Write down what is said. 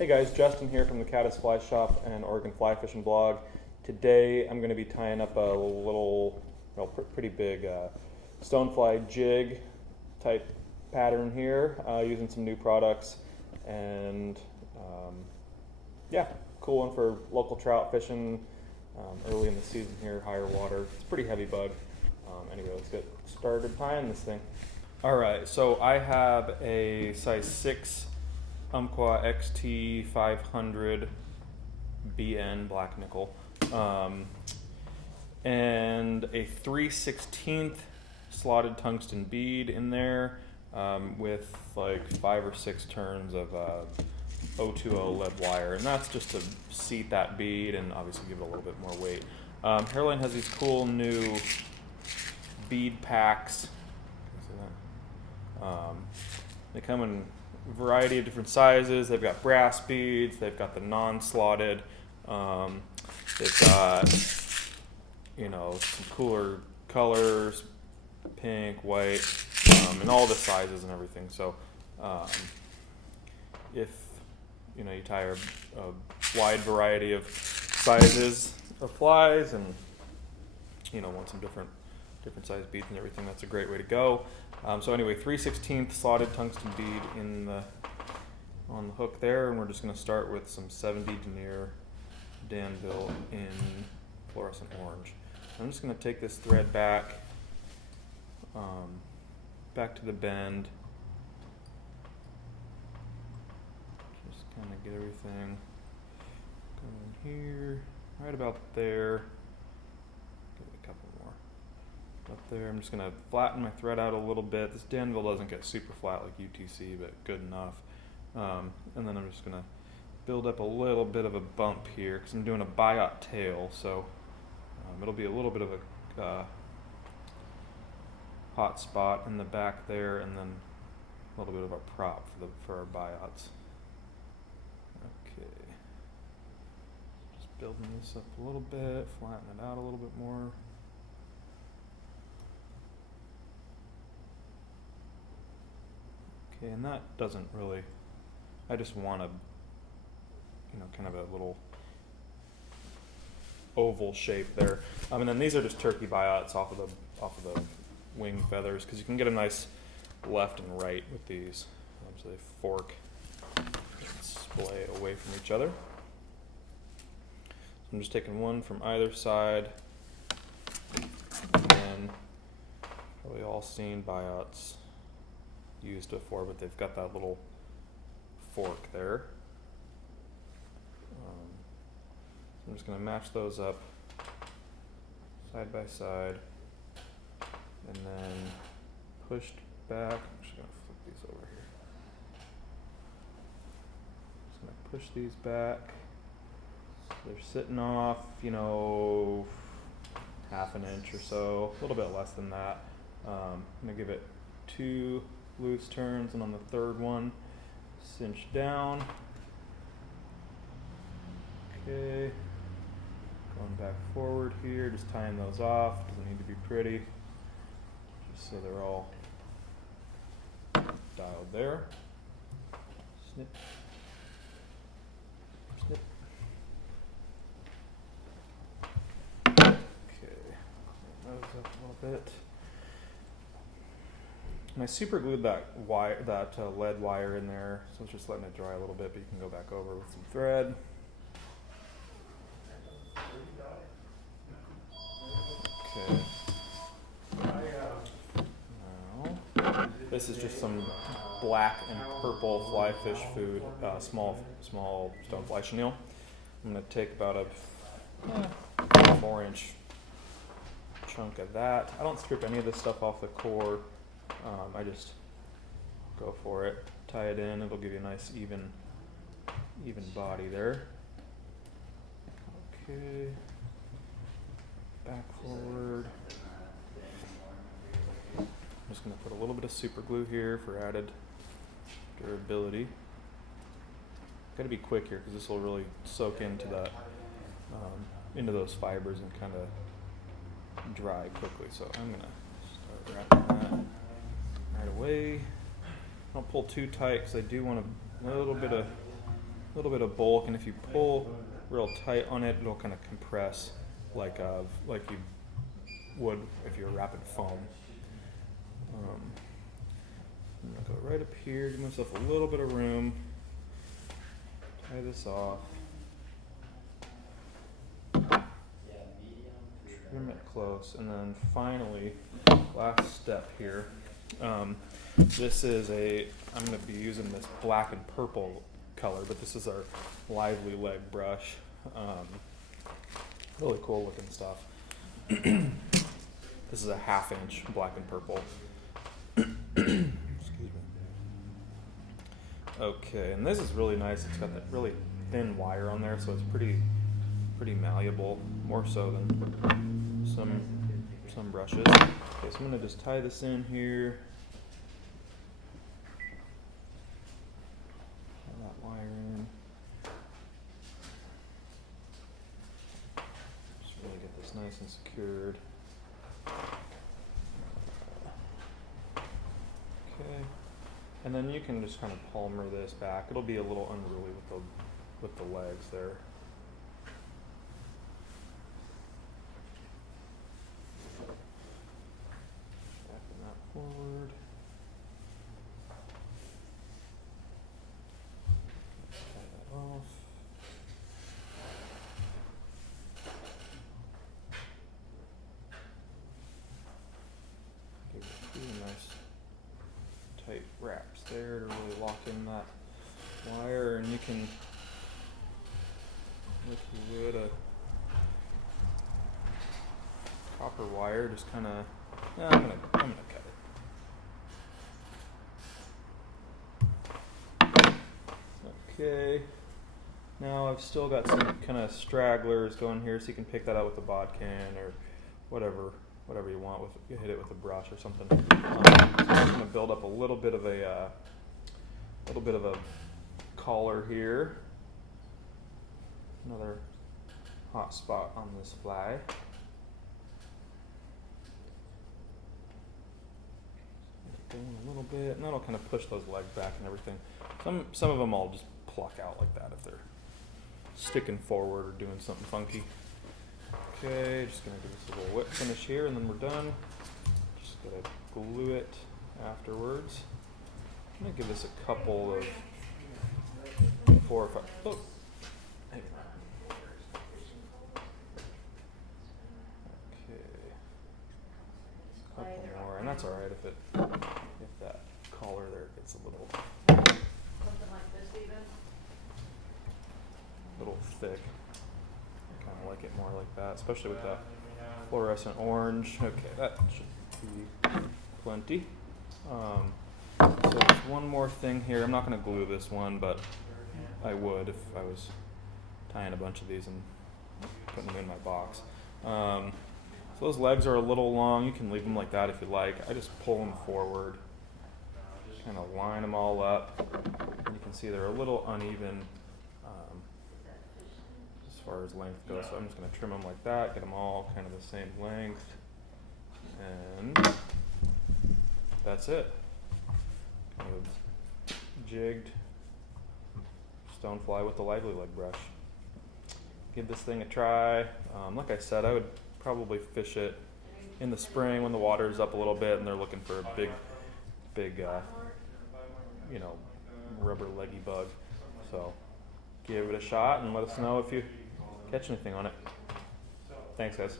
Hey guys, Justin here from the Caddis Fly Shop and Oregon Fly Fishing Blog. Today I'm going to be tying up a little, pretty big stonefly jig type pattern here using some new products, and yeah, cool one for local trout fishing early in the season here, higher water. It's a pretty heavy bug. Anyway, let's get started tying this thing. Alright, so I have a size 6 Umpqua XT 500 BN black nickel and a 3/16 slotted tungsten bead in there with like 5 or 6 turns of 020 lead wire, and that's just to seat that bead and obviously give it a little bit more weight. Hairline has these cool new bead packs. They come in a variety of different sizes. They've got brass beads, they've got the non-slotted, they've got, some cooler colors, pink, white, and all the sizes and everything. So if you tie a wide variety of sizes of flies and want some different size beads and everything, that's a great way to go. So anyway, 3/16 slotted tungsten bead on the hook there, and we're just going to start with some 70 denier Danville in fluorescent orange. I'm just going to take this thread back to the bend, just kind of get everything going here, right about there. Up there, I'm just going to flatten my thread out a little bit. This Danville doesn't get super flat like UTC, but good enough. And then I'm just going to build up a little bit of a bump here because I'm doing a biot tail, so it'll be a little bit of a hot spot in the back there, and then a little bit of a prop for our biots. Okay, just building this up a little bit, flatten it out a little bit more. Okay, and that doesn't really, I just want a, kind of a little oval shape there. And then these are just turkey biots off of the wing feathers, because you can get a nice left and right with these. So they fork and splay away from each other. So I'm just taking one from either side, and then probably all seen biots used before, but they've got that little fork there. So I'm just going to match those up side by side, and then pushed back. I'm just going to flip these over here. Just going to push these back. So they're sitting off, half an inch or so, a little bit less than that. I'm going to give it 2 loose turns, and on the third one, cinch down. Okay, going back forward here, just tying those off. Doesn't need to be pretty, just so they're all dialed there. Snip, snip. Okay, clean those up a little bit. And I super glued that lead wire in there, so it's just letting it dry a little bit, but you can go back over with some thread. Okay. Now, this is just some black and purple fly fish food, small stonefly chenille. I'm going to take about a 4-inch chunk of that. I don't strip any of this stuff off the core. I just go for it, tie it in. It'll give you a nice even body there. Okay, back forward. I'm just going to put a little bit of super glue here for added durability. Got to be quick here because this will really soak into that, into those fibers and kind of dry quickly. So I'm going to start wrapping that right away. Don't pull too tight because I do want a little bit of little bit of bulk, and if you pull real tight on it, it'll kind of compress like you would if you were wrapping foam. I'm gonna go right up here, give myself a little bit of room, tie this off, trim it close, and then finally, last step here. This is I'm going to be using this black and purple color, but this is our lively leg brush. Really cool looking stuff. This is a 1/2 inch black and purple. Excuse me. Okay, and this is really nice. It's got that really thin wire on there, so it's pretty malleable, more so than some brushes. Okay, so I'm going to just tie this in here. Tie that wire in. Just really get this nice and secured. Okay, and then you can just kind of palmer this back. It'll be a little unruly with the legs there. Backing that forward. Tie that off. Give it a few nice tight wraps there to really lock in that wire, and you can, if you would, a copper wire, just kind of, I'm gonna cut it. Okay, now I've still got some kind of stragglers going here, so you can pick that out with a bodkin or whatever you want. You hit it with a brush or something. So I'm going to build up a little bit of a collar here. Another hot spot on this fly. Going a little bit, and that'll kind of push those legs back and everything. Some of them I'll just pluck out like that if they're sticking forward or doing something funky. Okay, just gonna do this little wet finish here, and then we're done. Just gotta glue it afterwards. I'm gonna give this a couple of 4 or 5. Oh, hang on. Okay, a couple more, and that's all right if that collar there gets a little thick. Kind of like it more like that, especially with that fluorescent orange. Okay, that should be plenty. So there's one more thing here. I'm not going to glue this one, but I would if I was tying a bunch of these and putting them in my box. So those legs are a little long. You can leave them like that if you like. I just pull them forward, kind of line them all up. And you can see they're a little uneven as far as length goes. So I'm just going to trim them like that, get them all kind of the same length, and that's it. Kind of jigged stonefly with the lively leg brush. Give this thing a try. Like I said, I would probably fish it in the spring when the water's up a little bit and they're looking for a big rubber leggy bug. So give it a shot and let us know if you catch anything on it. Thanks, guys.